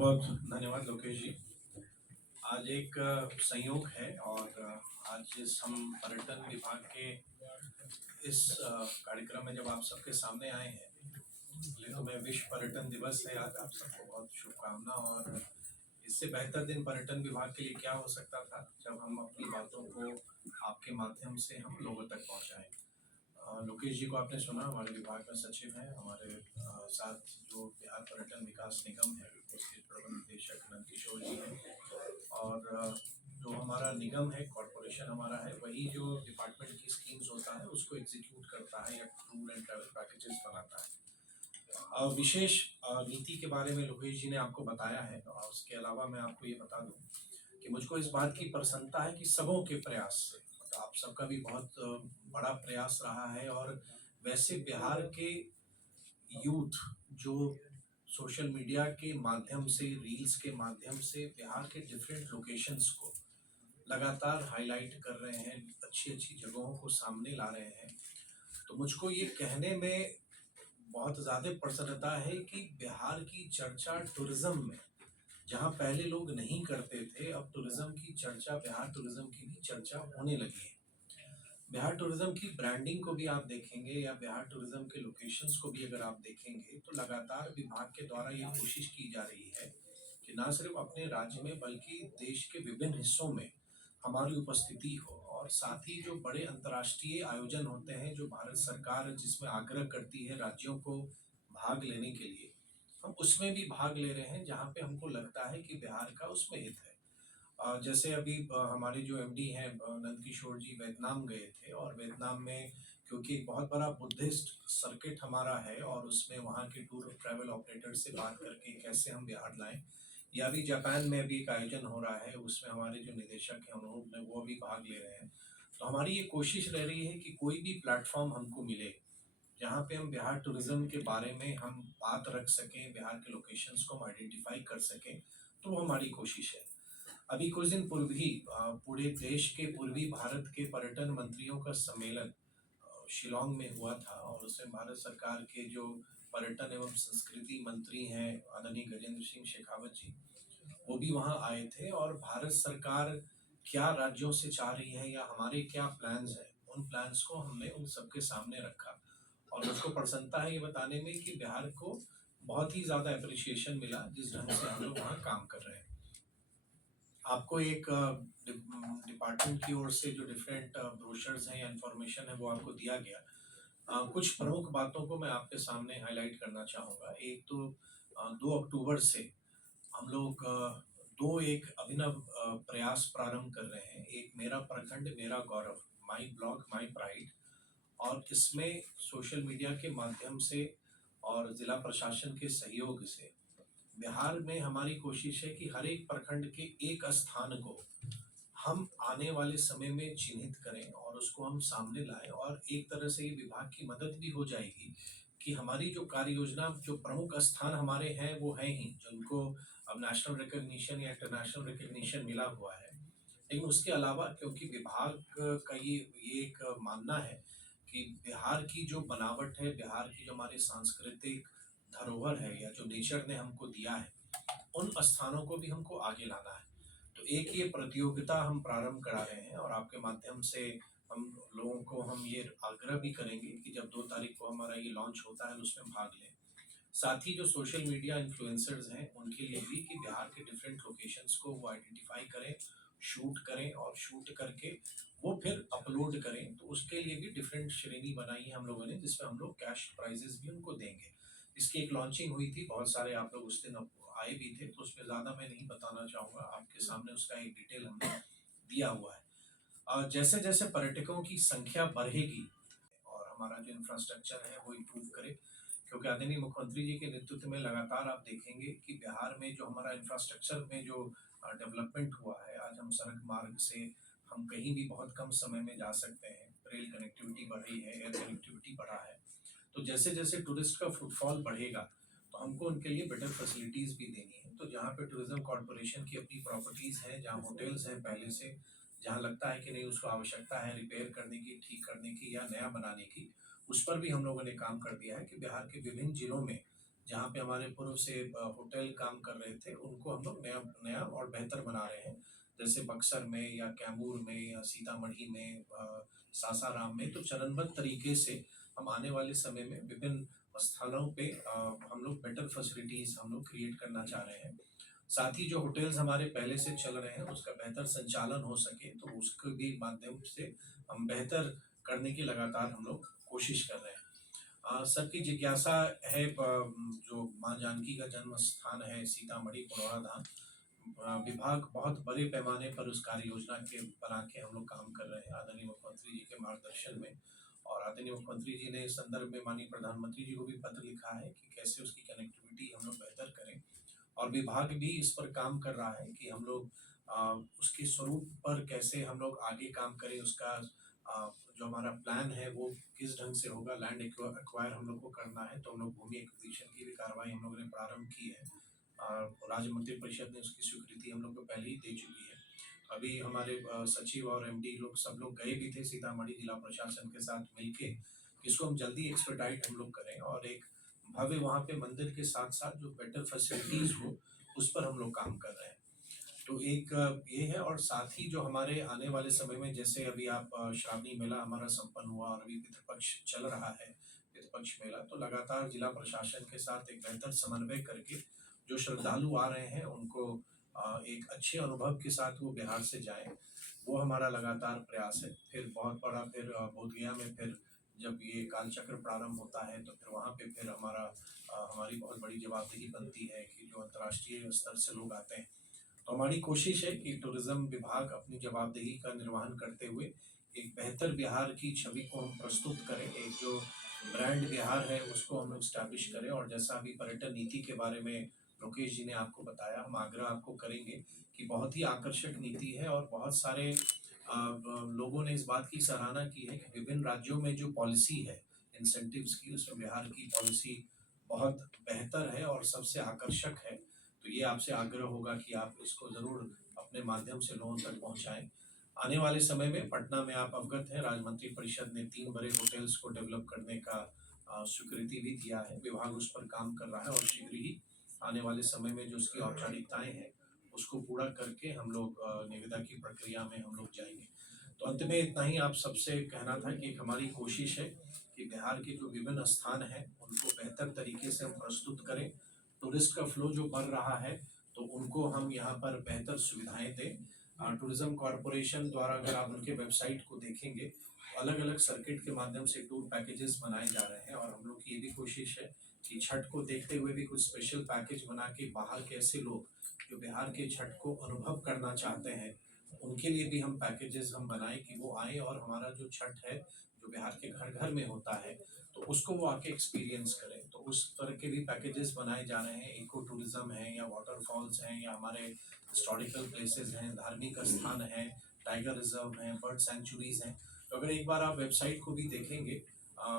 बहुत धन्यवाद लोकेश जी। आज एक संयोग है और आज हम पर्यटन विभाग के इस कार्यक्रम में जब आप सबके सामने आए हैं, पहले तो मैं विश्व पर्यटन दिवस है आज, आप सबको बहुत शुभकामना। और इससे बेहतर दिन पर्यटन विभाग के लिए क्या हो सकता था जब हम अपनी बातों को आपके माध्यम से हम लोगों तक पहुंचाएं। लोकेश जी को आपने सुना, हमारे विभाग में सचिव हैं। हमारे साथ जो बिहार पर्यटन विकास निगम है उसके प्रबंध निदेशक नंदकिशोर जी हैं। और जो हमारा निगम है, कॉरपोरेशन हमारा है, वही जो डिपार्टमेंट की स्कीम्स होता है उसको एग्जीक्यूट करता है या टूर एंड ट्रैवल पैकेजेस बनाता है। विशेष नीति के बारे में लोकेश जी ने आपको बताया है, और उसके अलावा मैं आपको ये बता दूं कि मुझको इस बात की प्रसन्नता है कि सबों के प्रयास से, मतलब आप सबका भी बहुत बड़ा प्रयास रहा है। और वैसे बिहार के यूथ जो सोशल मीडिया के माध्यम से, रील्स के माध्यम से बिहार के डिफरेंट लोकेशंस को लगातार हाईलाइट कर रहे हैं, अच्छी अच्छी जगहों को सामने ला रहे हैं, तो मुझको ये कहने में बहुत ज़्यादा प्रसन्नता है कि बिहार की चर्चा टूरिज्म में, जहाँ पहले लोग नहीं करते थे, अब टूरिज्म की चर्चा, बिहार टूरिज्म की भी चर्चा होने लगी है। बिहार टूरिज्म की ब्रांडिंग को भी आप देखेंगे या बिहार टूरिज्म के लोकेशंस को भी अगर आप देखेंगे, तो लगातार विभाग के द्वारा ये कोशिश की जा रही है कि ना सिर्फ अपने राज्य में बल्कि देश के विभिन्न हिस्सों में हमारी उपस्थिति हो। और साथ ही जो बड़े अंतर्राष्ट्रीय आयोजन होते हैं जो भारत सरकार जिसमें आग्रह करती है राज्यों को भाग लेने के लिए, हम उसमें भी भाग ले रहे हैं जहाँ पे हमको लगता है कि बिहार का उसमें हित है। जैसे अभी हमारे जो एमडी हैं नंदकिशोर जी वियतनाम गए थे, और वियतनाम में क्योंकि एक बहुत बड़ा बुद्धिस्ट सर्किट हमारा है और उसमें वहाँ के टूर ट्रैवल ऑपरेटर से बात करके कैसे हम बिहार लाएं, या अभी जापान में भी एक आयोजन हो रहा है, उसमें हमारे जो निदेशक हैं उन्होंने वो भी भाग ले रहे हैं। तो हमारी ये कोशिश रह रही है कि कोई भी प्लेटफॉर्म हमको मिले जहाँ पे हम बिहार टूरिज्म के बारे में हम बात रख सकें, बिहार के लोकेशंस को हम आइडेंटिफाई कर सकें, तो वो हमारी कोशिश है। अभी कुछ दिन पूर्व ही पूरे देश के पूर्वी भारत के पर्यटन मंत्रियों का सम्मेलन शिलोंग में हुआ था, और उसमें भारत सरकार के जो पर्यटन एवं संस्कृति मंत्री हैं आदरणीय गजेंद्र सिंह शेखावत जी, वो भी वहाँ आए थे। और भारत सरकार क्या राज्यों से चाह रही है या हमारे क्या प्लान्स हैं, उन प्लान्स को हमने उन सबके सामने रखा। और मुझको प्रसन्नता है ये बताने में कि बिहार को बहुत ही ज़्यादा अप्रिशिएशन मिला जिस ढंग से हम लोग वहाँ काम कर रहे हैं। आपको एक डिपार्टमेंट की ओर से जो डिफरेंट ब्रोशर्स हैं या इंफॉर्मेशन है वो आपको दिया गया। कुछ प्रमुख बातों को मैं आपके सामने हाईलाइट करना चाहूँगा। एक तो 2 अक्टूबर से हम लोग दो एक अभिनव प्रयास प्रारंभ कर रहे हैं। एक मेरा प्रखंड मेरा गौरव, माई ब्लॉग माई प्राइड, और इसमें सोशल मीडिया के माध्यम से और जिला प्रशासन के सहयोग से बिहार में हमारी कोशिश है कि हर एक प्रखंड के एक स्थान को हम आने वाले समय में चिन्हित करें और उसको हम सामने लाएं। और एक तरह से ये विभाग की मदद भी हो जाएगी कि हमारी जो कार्य योजना, जो प्रमुख स्थान हमारे हैं वो हैं ही, जिनको अब नेशनल रिकग्निशन या इंटरनेशनल रिकग्निशन मिला हुआ है, लेकिन उसके अलावा क्योंकि विभाग का ये एक मानना है कि बिहार की जो बनावट है, बिहार की जो हमारी सांस्कृतिक धरोहर है या जो नेचर ने हमको दिया है, उन स्थानों को भी हमको आगे लाना है। तो एक ये प्रतियोगिता हम प्रारंभ करा रहे हैं, और आपके माध्यम से हम लोगों को हम ये आग्रह भी करेंगे कि जब 2 तारीख को हमारा ये लॉन्च होता है उसमें भाग लें। साथ ही जो सोशल मीडिया इन्फ्लुएंसर्स हैं उनके लिए भी कि बिहार के डिफरेंट लोकेशंस को वो आइडेंटिफाई करें, शूट करें, और शूट करके वो फिर अपलोड करें। तो उसके लिए भी डिफरेंट श्रेणी बनाई है हम लोगों ने, जिसमें हम लोग कैश प्राइजेस भी उनको देंगे। इसकी एक लॉन्चिंग हुई थी, बहुत सारे आप लोग उस दिन आए भी थे, तो उसमें ज़्यादा मैं नहीं बताना चाहूँगा, आपके सामने उसका एक डिटेल हमने दिया हुआ है। जैसे जैसे पर्यटकों की संख्या बढ़ेगी और हमारा जो इंफ्रास्ट्रक्चर है वो इम्प्रूव करे, क्योंकि आदरणीय मुख्यमंत्री जी के नेतृत्व में लगातार आप देखेंगे कि बिहार में जो हमारा इंफ्रास्ट्रक्चर में जो डेवलपमेंट हुआ है, आज हम सड़क मार्ग से हम कहीं भी बहुत कम समय में जा सकते हैं, रेल कनेक्टिविटी बढ़ी है, एयर कनेक्टिविटी बढ़ा है। तो जैसे जैसे टूरिस्ट का फुटफॉल बढ़ेगा तो हमको उनके लिए बेटर फैसिलिटीज़ भी देनी है। तो जहाँ पे टूरिज्म कॉरपोरेशन की अपनी प्रॉपर्टीज़ हैं, जहाँ होटल्स हैं पहले से, जहाँ लगता है कि नहीं उसको आवश्यकता है रिपेयर करने की, ठीक करने की या नया बनाने की, उस पर भी हम लोगों ने काम कर दिया है कि बिहार के विभिन्न जिलों में जहाँ पे हमारे पूर्व से होटल काम कर रहे थे, उनको हम लोग नया नया और बेहतर बना रहे हैं। जैसे बक्सर में या कैमूर में या सीतामढ़ी में, सासाराम में, तो चरणबद्ध तरीके से हम आने वाले समय में विभिन्न स्थलों पे हम लोग बेटर फैसिलिटीज़ हम लोग क्रिएट करना चाह रहे हैं। साथ ही जो होटल्स हमारे पहले से चल रहे हैं उसका बेहतर संचालन हो सके, तो उसके भी माध्यम से हम बेहतर करने की लगातार हम लोग कोशिश कर रहे हैं। सबकी जिज्ञासा है, जो माँ जानकी का जन्म स्थान है सीतामढ़ी पुनौरा धाम, विभाग बहुत बड़े पैमाने पर उस कार्य योजना के बना के हम लोग काम कर रहे हैं आदरणीय मुख्यमंत्री जी के मार्गदर्शन में। और आदरणीय मुख्यमंत्री जी ने इस संदर्भ में माननीय प्रधानमंत्री जी को भी पत्र लिखा है कि कैसे उसकी कनेक्टिविटी हम लोग बेहतर करें, और विभाग भी इस पर काम कर रहा है कि हम लोग उसके स्वरूप पर कैसे हम लोग आगे काम करें। उसका जो हमारा प्लान है वो किस ढंग से होगा। लैंड एक्वायर हम लोग को करना है, तो हम लोग भूमि एक्विजिशन की भी कार्रवाई हम लोगों ने प्रारंभ की है। राज्य मंत्रिपरिषद ने उसकी स्वीकृति हम लोग को पहले ही दे चुकी है। अभी हमारे सचिव और एमडी लोग सब लोग गए भी थे सीतामढ़ी जिला प्रशासन के साथ मिलके, इसको हम जल्दी एक्सपेडाइट हम लोग करें और एक भव्य वहाँ पे मंदिर के साथ साथ जो बेटर फैसिलिटीज हो उस पर हम लोग काम कर रहे हैं। तो एक ये है, और साथ ही जो हमारे आने वाले समय में, जैसे अभी आप श्रावणी मेला हमारा संपन्न हुआ और अभी पितृपक्ष चल रहा है, पितृपक्ष मेला, तो लगातार जिला प्रशासन के साथ एक बेहतर समन्वय करके जो श्रद्धालु आ रहे हैं उनको एक अच्छे अनुभव के साथ वो बिहार से जाएं, वो हमारा लगातार प्रयास है। फिर बहुत बड़ा, फिर बोधगया में फिर जब ये कालचक्र प्रारंभ होता है तो फिर वहाँ पे फिर हमारी बहुत बड़ी जवाबदेही बनती है कि जो अंतर्राष्ट्रीय स्तर से लोग आते हैं, तो हमारी कोशिश है कि टूरिज्म विभाग अपनी जवाबदेही का निर्वहन करते हुए एक बेहतर बिहार की छवि को हम प्रस्तुत करें, एक जो ब्रांड बिहार है उसको हम लोग स्टैब्लिश करें। और जैसा अभी पर्यटन नीति के बारे में लोकेश जी ने आपको बताया, हम आग्रह आपको करेंगे कि बहुत ही आकर्षक नीति है और बहुत सारे लोगों ने इस बात की सराहना की है कि विभिन्न राज्यों में जो पॉलिसी है इंसेंटिव्स की, उसमें बिहार की पॉलिसी बहुत बेहतर है और सबसे आकर्षक है। तो ये आपसे आग्रह होगा कि आप इसको ज़रूर अपने माध्यम से लोगों तक पहुंचाएं। आने वाले समय में पटना में आप अवगत हैं, राज्य मंत्री परिषद ने 3 बड़े होटल्स को डेवलप करने का स्वीकृति भी दिया है। विभाग उस पर काम कर रहा है और शीघ्र ही आने वाले समय में जो उसकी औपचारिकताएं हैं उसको पूरा करके हम लोग निविदा की प्रक्रिया में हम लोग जाएंगे। तो अंत में इतना ही आप सबसे कहना था कि एक हमारी कोशिश है कि बिहार के जो विभिन्न स्थान हैं उनको बेहतर तरीके से हम प्रस्तुत करें। टूरिस्ट का फ्लो जो बढ़ रहा है तो उनको हम यहाँ पर बेहतर सुविधाएं दें। टूरिज्म कॉरपोरेशन द्वारा अगर आप उनके वेबसाइट को देखेंगे तो अलग अलग सर्किट के माध्यम से टूर पैकेजेस बनाए जा रहे हैं, और हम लोग की ये भी कोशिश है कि छठ को देखते हुए भी कुछ स्पेशल पैकेज बना के बाहर के ऐसे लोग जो बिहार के छठ को अनुभव करना चाहते हैं उनके लिए भी हम पैकेजेस हम बनाएं कि वो आए और हमारा जो छठ है जो बिहार के घर घर में होता है तो उसको वो आके एक्सपीरियंस करें। तो उस तरह के भी पैकेजेस बनाए जा रहे हैं। इको टूरिज्म है या वाटरफॉल्स हैं या हमारे हिस्टोरिकल प्लेसेस हैं, धार्मिक स्थान हैं, टाइगर रिजर्व हैं, बर्ड सेंचुरीज हैं। तो अगर एक बार आप वेबसाइट को भी देखेंगे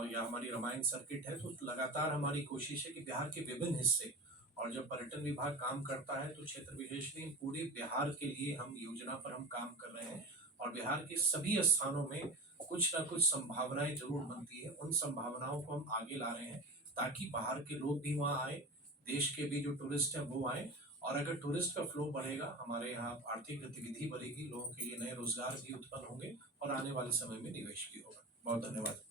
या हमारी रामायण सर्किट है, तो लगातार हमारी कोशिश है कि बिहार के विभिन्न हिस्से, और जब पर्यटन विभाग काम करता है तो क्षेत्र विशेष नहीं पूरे बिहार के लिए हम योजना पर हम काम कर रहे हैं, और बिहार के सभी स्थानों में कुछ ना कुछ संभावनाएं जरूर बनती है। उन संभावनाओं को हम आगे ला रहे हैं ताकि बाहर के लोग भी वहाँ आए, देश के भी जो टूरिस्ट हैं वो आए, और अगर टूरिस्ट का फ्लो बढ़ेगा हमारे यहाँ आर्थिक गतिविधि बढ़ेगी, लोगों के लिए नए रोजगार भी उत्पन्न होंगे और आने वाले समय में निवेश भी होगा। बहुत धन्यवाद।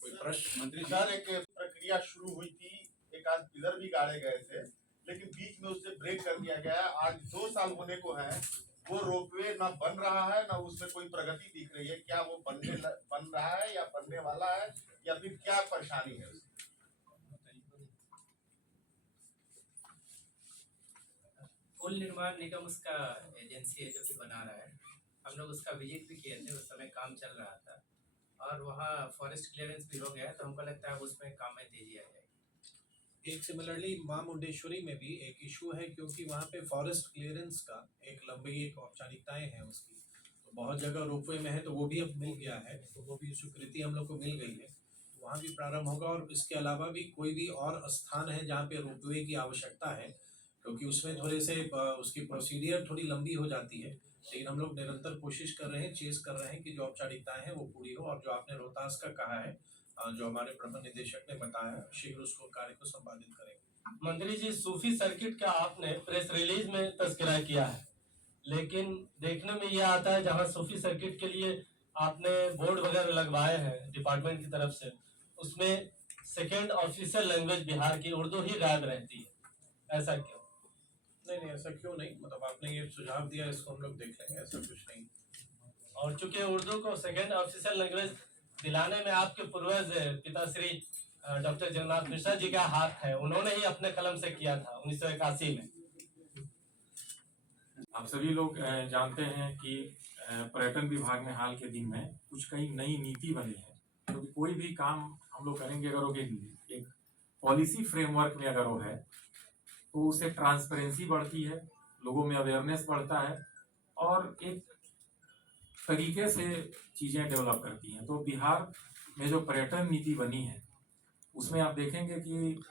कोई प्रश्न? मंत्री सर, एक प्रक्रिया शुरू हुई थी, एक आध पिलर भी गाड़े गए थे, लेकिन बीच में उससे ब्रेक कर दिया गया। आज 2 साल होने को है, वो रोपवे ना बन रहा है ना उसमें कोई प्रगति दिख रही है। क्या वो बन रहा है या बनने वाला है, या फिर क्या परेशानी है? पुल निर्माण निगम उसका एजेंसी है जो कि बना रहा है। हम लोग उसका विजिट भी किए थे, उस समय काम चल रहा था और वहाँ फॉरेस्ट क्लियरेंस भी हो गया, तो हमको लगता है उसमें काम में तेजी आ जाएगी। एक सिमिलरली मां मुंडेश्वरी में भी एक इशू है, क्योंकि वहाँ पे फॉरेस्ट क्लियरेंस का एक लंबी एक औपचारिकताएं हैं उसकी, तो बहुत जगह रोपवे में है तो वो भी अब मिल गया है, तो वो भी स्वीकृति हम लोग को मिल गई है, तो वहाँ भी प्रारंभ होगा। और इसके अलावा भी कोई भी और स्थान है जहाँ पे रोपवे की आवश्यकता है, क्योंकि उसमें थोड़े से उसकी प्रोसीडियर थोड़ी लंबी हो जाती है, लेकिन हम लोग निरंतर कोशिश कर रहे हैं, चेस कर रहे हैं कि जो औपचारिकताएं हैं वो पूरी हो। और जो आपने रोहतास का कहा है, जो हमारे प्रबंध निदेशक ने बताया, शीघ्र उसको कार्य को संपादित करेंगे। मंत्री जी, सूफी सर्किट का आपने प्रेस रिलीज में तस्करा किया है, लेकिन देखने में यह आता है जहां सूफी सर्किट के लिए आपने बोर्ड वगैरह लगवाए हैं डिपार्टमेंट की तरफ से, उसमें सेकेंड ऑफिशियल लैंग्वेज बिहार की उर्दू ही गायब रहती है, ऐसा क्यों? नहीं, ऐसा क्यों नहीं, मतलब आपने ये सुझाव दिया, इसको हम लोग देख लेंगे, ऐसा कुछ नहीं। और चूंकि उर्दू को सेकेंड ऑफिशियल लैंग्वेज दिलाने में आपके पूर्वज पिताश्री डॉक्टर जगन्नाथ मिश्रा जी का हाथ है, उन्होंने ही अपने कलम से किया था 1981 में। आप सभी लोग जानते हैं कि पर्यटन विभाग में हाल के दिन में कुछ कई नई नीति बनी है, क्योंकि तो कोई भी काम हम लोग करेंगे अगर वो एक पॉलिसी फ्रेमवर्क में अगर वो है तो उससे ट्रांसपेरेंसी बढ़ती है, लोगों में अवेयरनेस बढ़ता है और एक तरीके से चीज़ें डेवलप करती हैं। तो बिहार में जो पर्यटन नीति बनी है उसमें आप देखेंगे कि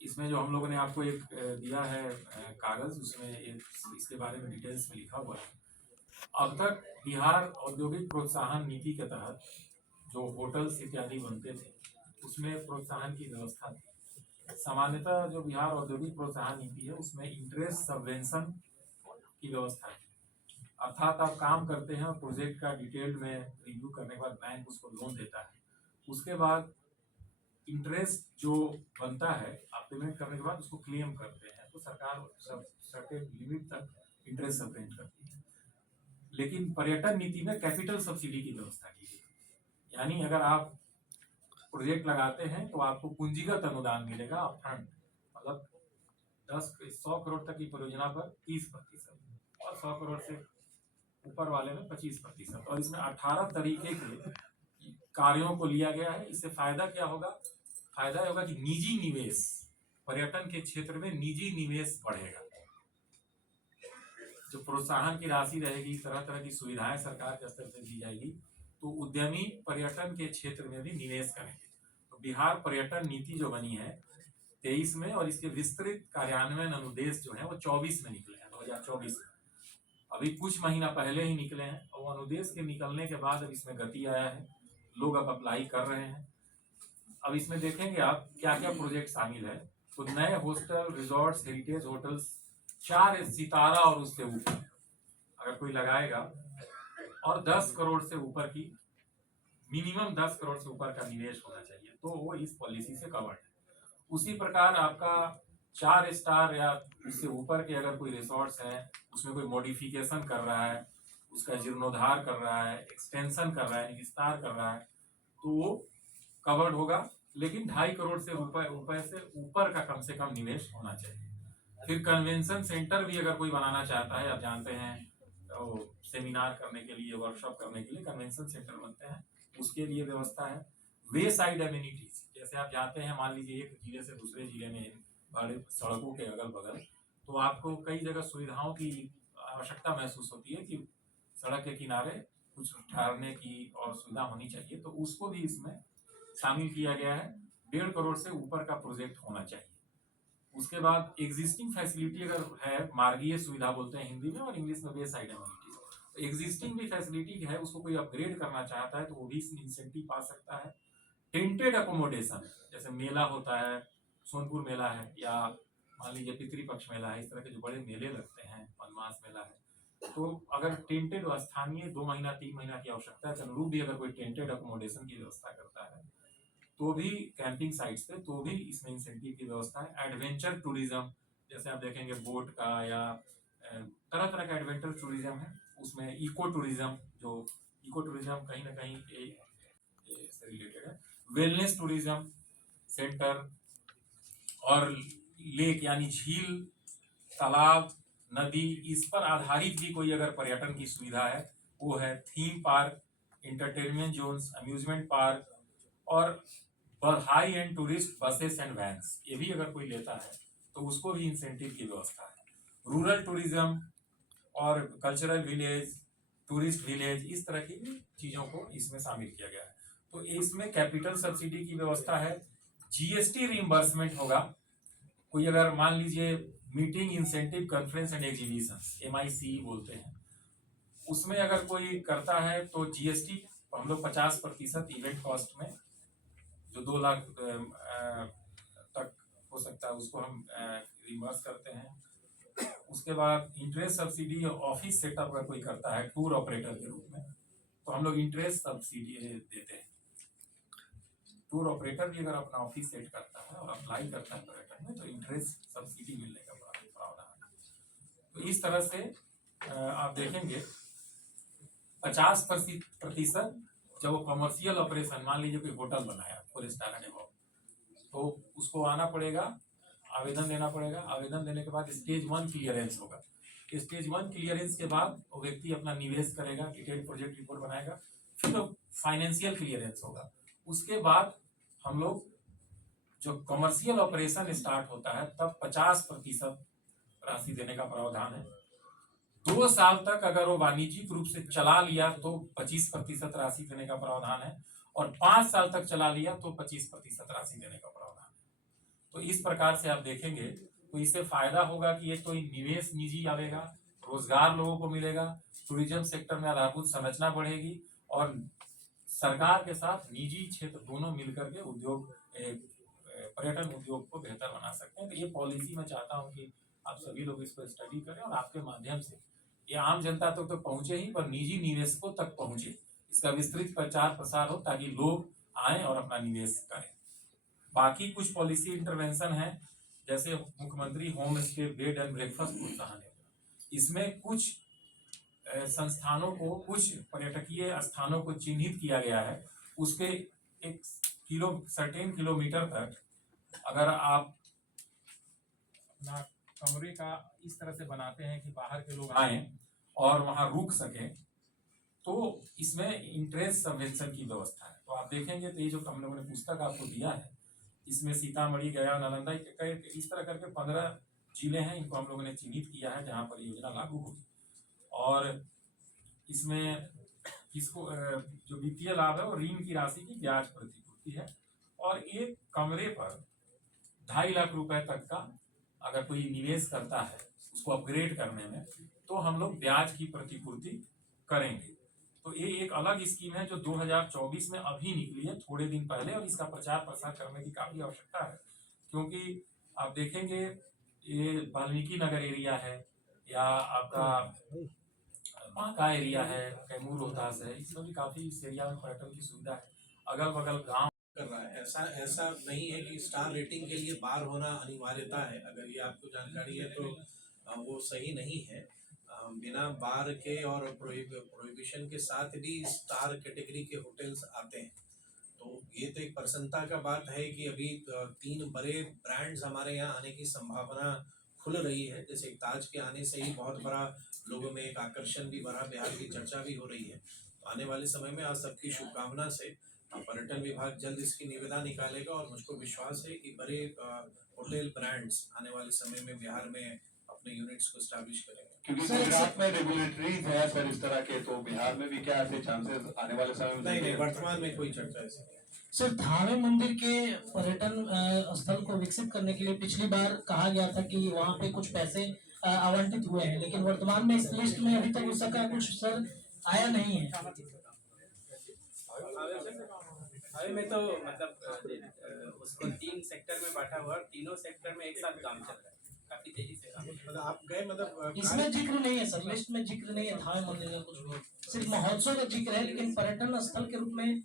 इसमें जो हम लोगों ने आपको एक दिया है कागज़, उसमें इसके बारे में डिटेल्स में लिखा हुआ है। अब तक बिहार औद्योगिक प्रोत्साहन नीति के तहत जो होटल्स इत्यादि बनते थे उसमें प्रोत्साहन की व्यवस्था थी। सामान्यतः जो बिहार औद्योगिक प्रोत्साहन नीति है उसमें इंटरेस्ट सबवेंशन की व्यवस्था है, अर्थात आप काम करते हैं और प्रोजेक्ट का डिटेल में रिव्यू करने के बाद बैंक उसको लोन देता है, उसके बाद इंटरेस्ट जो बनता है आप पेमेंट करने के बाद उसको क्लेम करते हैं, तो सरकार सब सर्टेन लिमिट तक इंटरेस्ट सबवेंट करती है। लेकिन पर्यटन नीति में कैपिटल सब्सिडी की व्यवस्था की गई, यानी अगर आप प्रोजेक्ट लगाते हैं तो आपको पूंजीगत अनुदान मिलेगा अपफ्रंट, मतलब 100 करोड़ तक की परियोजना पर 30% और 100 करोड़ से ऊपर वाले में 25%। और इसमें 18 तरीके के कार्यों को लिया गया है। इससे फायदा क्या होगा? फायदा होगा कि निजी निवेश, पर्यटन के क्षेत्र में निजी निवेश बढ़ेगा, जो प्रोत्साहन की राशि रहेगी, तरह तरह की सुविधाएं सरकार के स्तर से दी जाएगी, तो उद्यमी पर्यटन के क्षेत्र में भी निवेश करेंगे। तो बिहार पर्यटन नीति जो बनी है 23 में और इसके विस्तृत कार्यान्वयन अनुदेश जो है वो 24 में निकले हैं, 2024 में, अभी कुछ महीना पहले ही निकले हैं। और अनुदेश के निकलने के बाद अब इसमें गति आया है, लोग अब अप्लाई कर रहे हैं। अब इसमें देखेंगे आप क्या क्या प्रोजेक्ट शामिल है। तो नए हॉस्टल, रिजॉर्ट्स, हेरिटेज होटल्स 4 सितारा और उससे ऊपर अगर कोई लगाएगा और 10 करोड़ से ऊपर की, मिनिमम 10 करोड़ से ऊपर का निवेश होना चाहिए, तो वो इस पॉलिसी से कवर्ड है। उसी प्रकार आपका 4 स्टार या उससे ऊपर के अगर कोई रिसोर्ट्स हैं, उसमें कोई मॉडिफिकेशन कर रहा है, उसका जीर्णोद्धार कर रहा है, एक्सटेंशन कर रहा है, विस्तार कर रहा है, तो वो कवर्ड होगा। लेकिन 2.5 करोड़ से रुपए से ऊपर का कम से कम निवेश होना चाहिए। फिर कन्वेंशन सेंटर भी अगर कोई बनाना चाहता है, आप जानते हैं तो सेमिनार करने के लिए, वर्कशॉप करने के लिए कन्वेंशन सेंटर बनते हैं, उसके लिए व्यवस्था है। वे साइड एमिनिटीज, जैसे आप जाते हैं मान लीजिए एक जिले से दूसरे जिले में बड़े सड़कों के अगल बगल, तो आपको कई जगह सुविधाओं की आवश्यकता महसूस होती है कि सड़क के किनारे कुछ ठहरने की और सुविधा होनी चाहिए, तो उसको भी इसमें शामिल किया गया है। 1.5 करोड़ से ऊपर का प्रोजेक्ट होना चाहिए। उसके बाद एग्जिस्टिंग फैसिलिटी अगर है, मार्गीय सुविधा बोलते हैं हिंदी में और इंग्लिश में वे साइड एमिनिटीज, तो एग्जिस्टिंग भी फैसिलिटी है, उसको कोई अपग्रेड करना चाहता है तो वो भी इंसेंटिव पा सकता है। टेंटेड अकोमोडेशन, जैसे मेला होता है, सोनपुर मेला है या मान लीजिए पितृपक्ष मेला है, इस तरह के जो बड़े मेले लगते हैं, वनमास मेला है, तो अगर टेंटेड स्थानीय 2 महीना 3 महीना की आवश्यकता के अनुरूप भी अगर कोई टेंटेड अकोमोडेशन की व्यवस्था करता है तो भी कैंपिंग साइट्स पे, तो भी इसमें इंसेंटिव की व्यवस्था है। एडवेंचर टूरिज्म, जैसे आप देखेंगे बोट का या तरह तरह का एडवेंचर टूरिज्म है, उसमें इको टूरिज्म, जो इको टूरिज्म कहीं ना कहीं से रिलेटेड है। वेलनेस टूरिज्म सेंटर और लेक यानी झील, तालाब, नदी, इस पर आधारित भी कोई अगर पर्यटन की सुविधा है वो है। Theme park, entertainment zones, amusement park और high end tourist buses and vans, ये भी अगर कोई लेता है तो उसको भी इंसेंटिव की व्यवस्था है। रूरल टूरिज्म और कल्चरल विलेज, टूरिस्ट विलेज, इस तरह की चीज़ों को इसमें शामिल किया गया है। तो इसमें कैपिटल सब्सिडी की व्यवस्था है। जीएसटी रिइंबर्समेंट होगा। कोई अगर मान लीजिए meeting, incentive, conference and exhibitions, MIC बोलते हैं, उसमें अगर कोई करता है तो जीएसटी हम लोग 50% इवेंट कॉस्ट में 2 लाख तक हो सकता है, उसको हम रिमबर्स करते हैं। उसके बाद इंटरेस्ट सब्सिडी ऑफिस सेटअप अगर कोई करता है टूर ऑपरेटर के रूप में, तो हम लोग इंटरेस्ट सब्सिडी देते हैं। टूर ऑपरेटर भी अगर अपना ऑफिस सेट करता है और अप्लाई करता है पर्यटन में, तो इंटरेस्ट सब्सिडी मिलने का प्रावधान है। तो इस तरह से आप देखेंगे 50% जब वो कमर्शियल ऑपरेशन, मान लीजिए कोई होटल बनाया 4 स्टार है वो, तो उसको आना पड़ेगा, आवेदन देना पड़ेगा। आवेदन देने के बाद स्टेज 1 क्लियरेंस होगा। स्टेज 1 क्लियरेंस के बाद वो व्यक्ति अपना निवेश करेगा, डिटेल प्रोजेक्ट रिपोर्ट बनाएगा, फिर फाइनेंशियल क्लियरेंस होगा। उसके बाद हम लोग जो कमर्शियल ऑपरेशन स्टार्ट होता है तब 50% राशि देने का प्रावधान है। 2 साल तक अगर वो वाणिज्यिक रूप से चला लिया तो 25% राशि देने का प्रावधान है, और 5 साल तक चला लिया तो 25% राशि देने का प्रावधान है। तो इस प्रकार से आप देखेंगे तो इससे फायदा होगा कि ये तो निवेश निजी आवेगा, रोजगार लोगों को मिलेगा, टूरिज्म सेक्टर में आधारभूत संरचना बढ़ेगी, और सरकार के साथ निजी क्षेत्र दोनों मिलकर के उद्योग पर्यटन उद्योग को बेहतर बना सकते हैं। तो ये पॉलिसी मैं चाहता हूँ कि आप सभी लोग इसको स्टडी करें और आपके माध्यम से ये आम जनता तक तो पहुंचे ही, पर निजी निवेशकों तक पहुंचे, इसका विस्तृत प्रचार प्रसार हो ताकि लोग आए और अपना निवेश करें। बाकी कुछ पॉलिसी इंटरवेंशन है, जैसे मुख्यमंत्री home stay bed and breakfast प्रोत्साहन है। इसमें कुछ संस्थानों को, कुछ पर्यटकीय स्थानों को चिन्हित किया गया है, उसके एक सर्टेन किलोमीटर तक अगर आप अपना कमरे का इस तरह से बनाते हैं कि बाहर के लोग आए और वहां रुक सके, तो इसमें इंटरेस्ट सबवेंशन की व्यवस्था है। तो आप देखेंगे तो ये जो हम लोगों ने पुस्तक आपको दिया है, इसमें सीतामढ़ी, गया, नालंदा, इस तरह करके 15 जिले हैं, इनको हम लोगों ने चिन्हित किया है जहाँ पर योजना लागू होगी। और इसमें इसको जो वित्तीय लाभ है वो ऋण की राशि की ब्याज प्रतिपूर्ति है, और एक कमरे पर 2.5 लाख रुपए तक का अगर कोई निवेश करता है उसको अपग्रेड करने में, तो हम लोग ब्याज की प्रतिपूर्ति करेंगे। तो ये एक अलग स्कीम है जो 2024 में अभी निकली है, थोड़े दिन पहले, और इसका प्रचार प्रसार करने की काफी आवश्यकता है, क्योंकि आप देखेंगे ये वाल्मीकि नगर एरिया है, या आपका बांका एरिया है, कैमूर रोहतास है, इसमें भी काफी इस एरिया में पर्यटन की सुविधा है। अगल बगल गांव कर रहा है, ऐसा नहीं है कि स्टार रेटिंग के लिए बार होना अनिवार्यता है। अगर ये आपको जानकारी है तो वो सही नहीं है। बिना बार के और प्रोहिबिशन के साथ भी स्टार कैटेगरी के होटल्स आते हैं। तो ये तो एक प्रसन्नता का बात है कि अभी 3 बड़े ब्रांड्स हमारे यहाँ आने की संभावना खुल रही है। जैसे ताज के आने से ही बहुत बड़ा लोगों में एक आकर्षण भी बढ़ा, बिहार की चर्चा भी हो रही है। तो आने वाले समय में आप सबकी शुभकामना से पर्यटन विभाग जल्द इसकी निविदा निकालेगा, और मुझको विश्वास है कि बड़े होटल ब्रांड्स आने वाले समय में बिहार में अपने यूनिट्स को स्टैब्लिश करेंगे। क्योंकि गुजरात में रेगुलेटरीज है सर इस तरह के, तो बिहार में भी क्या ऐसे चांसेस आने वाले समय में? नहीं, वर्तमान में कोई चर्चा ऐसी नहीं। सर, थावे मंदिर के पर्यटन स्थल को विकसित करने के लिए पिछली बार कहा गया था कि वहाँ पे कुछ पैसे आवंटित हुए हैं, लेकिन वर्तमान में इस लिस्ट में अभी तक उसका कुछ सर आया नहीं है। अभी में तो मतलब उसको 3 सेक्टर में बांटा हुआ, तीनों सेक्टर में एक साथ काम चल रहा है, काफी तेजी से काम। मतलब आप गए, मतलब इसमें जिक्र नहीं है सर, लिस्ट में जिक्र नहीं है थावे मंदिर का कुछ भी, सिर्फ महोत्सव का जिक्र है, लेकिन पर्यटन स्थल के रूप में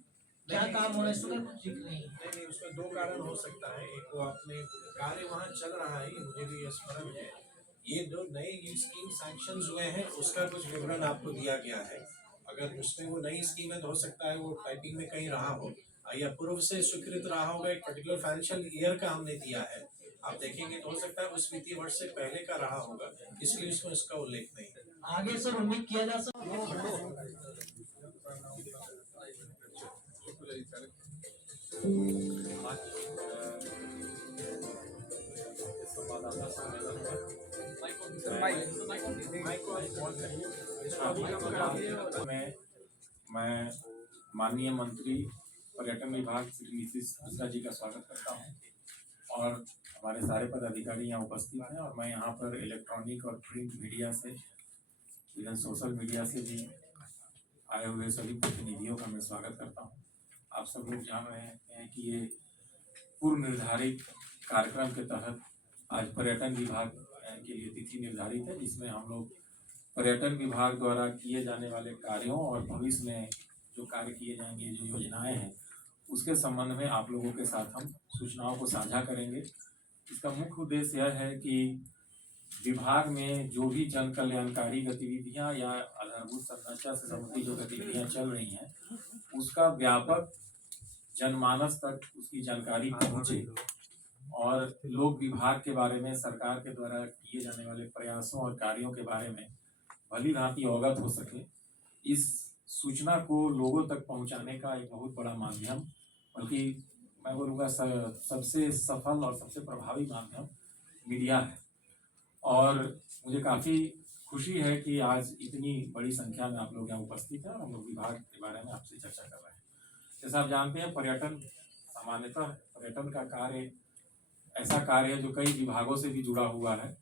क्या काम हो रहा है इसका कुछ जिक्र नहीं है। नहीं, उसमें 2 कारण हो सकता है। एक वो अपने कार्य वहाँ चल रहा है, मुझे भी स्मरण है। ये जो नए स्कीम सैंक्शन हुए हैं उसका कुछ विवरण आपको दिया गया है। अगर उसमें वो नई स्कीम है तो हो सकता है वो टाइपिंग में कहीं रहा हो, या पूर्व से स्वीकृत रहा होगा। एक पर्टिकुलर फाइनेंशियल ईयर का हमने दिया है, आप देखेंगे तो हो सकता है उस वित्तीय वर्ष से पहले का रहा होगा, इसलिए उसमें उसका उल्लेख नहीं है। आगे सर उम्मीद किया जा सकता मैं माननीय मंत्री पर्यटन विभाग श्री नीतीश मिश्रा जी का स्वागत करता हूं, और हमारे सारे पदाधिकारी यहाँ उपस्थित हैं, और मैं यहाँ पर इलेक्ट्रॉनिक और प्रिंट मीडिया से, इवन सोशल मीडिया से भी आए हुए सभी प्रतिनिधियों का मैं स्वागत करता हूँ। आप सब लोग जान रहे हैं कि ये पूर्व निर्धारित कार्यक्रम के तहत आज पर्यटन विभाग के लिए तिथि निर्धारित है, जिसमें हम लोग पर्यटन विभाग द्वारा किए जाने वाले कार्यों और भविष्य में जो कार्य किए जाएंगे, जो योजनाएं हैं, उसके संबंध में आप लोगों के साथ हम सूचनाओं को साझा करेंगे। इसका मुख्य उद्देश्य यह है कि विभाग में जो भी जन कल्याणकारी गतिविधियां या आधारभूत संरचना से संबंधित जो गतिविधियां चल रही हैं, उसका व्यापक जनमानस तक उसकी जानकारी पहुंचे और लोग विभाग के बारे में, सरकार के द्वारा किए जाने वाले प्रयासों और कार्यों के बारे में भली भांति अवगत हो सके। इस सूचना को लोगों तक पहुंचाने का एक बहुत बड़ा माध्यम, बल्कि मैं बोलूँगा सबसे सफल और सबसे प्रभावी माध्यम मीडिया है। और मुझे काफ़ी खुशी है कि आज इतनी बड़ी संख्या में आप लोग यहाँ उपस्थित हैं और हम लोग विभाग के बारे में आपसे चर्चा कर रहे हैं। जैसा आप जानते हैं, पर्यटन सामान्यतः पर्यटन का कार्य ऐसा कार्य है जो कई विभागों से भी जुड़ा हुआ है।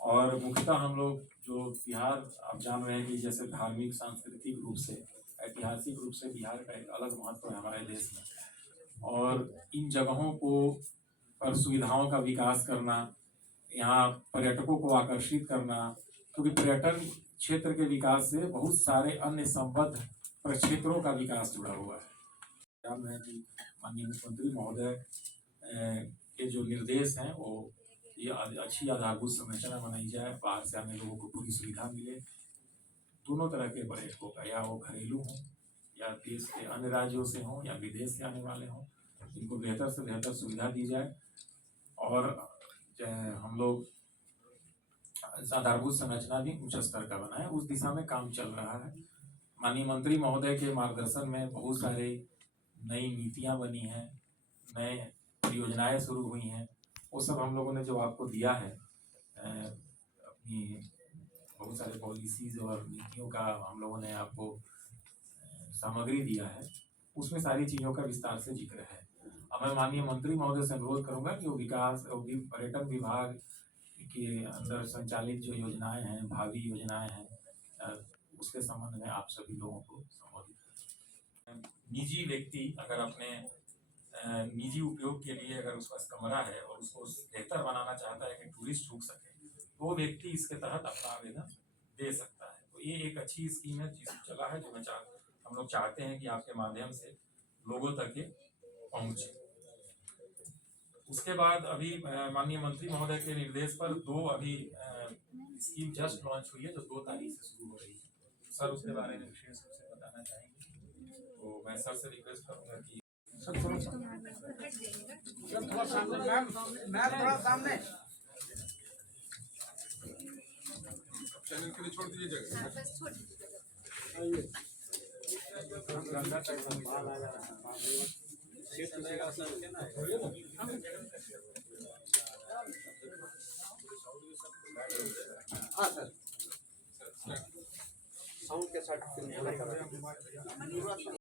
और मुख्यतः हम लोग जो बिहार, आप जान रहे हैं कि जैसे धार्मिक, सांस्कृतिक रूप से, ऐतिहासिक रूप से बिहार का एक अलग महत्व है हमारे देश में। और इन जगहों को पर सुविधाओं का विकास करना, यहाँ पर्यटकों को आकर्षित करना, क्योंकि पर्यटन क्षेत्र के विकास से बहुत सारे अन्य संबद्ध प्रक्षेत्रों का विकास जुड़ा हुआ है। जान रहे हैं कि माननीय मुख्यमंत्री महोदय के जो निर्देश हैं वो ये अच्छी आधारभूत संरचना बनाई जाए, बाहर से आने लोगों को पूरी सुविधा मिले, दोनों तरह के पर्यटकों का, या वो घरेलू हों या देश के अन्य राज्यों से हों या विदेश से आने वाले हों, इनको बेहतर से बेहतर सुविधा दी जाए। और हम लोग आधारभूत संरचना भी उच्च स्तर का बनाए, उस दिशा में काम चल रहा है। माननीय मंत्री महोदय के मार्गदर्शन में बहुत सारे नई नीतियाँ बनी हैं, नए परियोजनाएं शुरू हुई हैं, वो सब हम लोगों ने जो आपको दिया है, अपनी बहुत सारे पॉलिसीज और नीतियों का हम लोगों ने आपको सामग्री दिया है, उसमें सारी चीज़ों का विस्तार से जिक्र है। अब मैं माननीय मंत्री महोदय से अनुरोध करूंगा कि वो विकास और पर्यटन विभाग के अंदर संचालित जो योजनाएं हैं, भावी योजनाएं हैं, उसके संबंध में आप सभी लोगों को संबोधित करें। निजी व्यक्ति अगर अपने निजी उपयोग के लिए अगर उसका कमरा है और उसको बेहतर बनाना चाहता है कि टूरिस्ट रुक सके, तो वो व्यक्ति इसके तहत अपना आवेदन दे सकता है। तो ये एक अच्छी स्कीम है जिस चला है, जो हम लोग चाहते हैं कि आपके माध्यम से लोगों तक ये पहुँचे। उसके बाद अभी माननीय मंत्री महोदय के निर्देश पर दो अभी स्कीम जस्ट लॉन्च हुई है, जो 2 तारीख से शुरू हो रही है। सर उसके बारे में विशेष रूप से बताना चाहेंगे, तो मैं सर से रिक्वेस्ट करूँगा कि थोड़ा सामने चैनल के लिए छोड़ दीजिए हाँ सर, साउंड के साथ